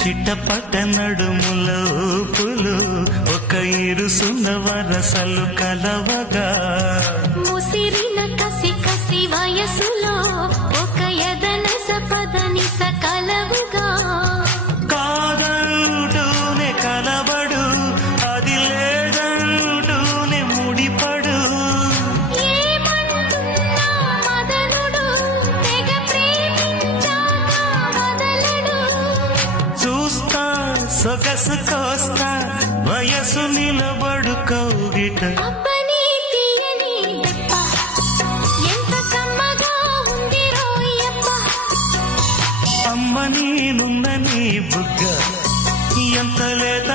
చిట్టపట్ట నడుముల ఊపులు ఒక ఇరుసున్న వరసలు కలవగా ముసిరిన కసి కసి వయసులో ఒక ఎదన సపదని సకలవుగా కాదంటూనే కలబడు అది లేదంటూనే ముడిపడు ఏమంటున్నా మదనుడు తెగ ప్రేమించాక వదలడు చూస్తా సొగసు కోస్తా వయసు నిలబడు కౌగిట అబ్బని తీయని దెబ్బ ఎంత కమ్మగా ఉంది రోయప్ప అమ్మ నేనున్న నీ బుగ్గ ఎంత లేత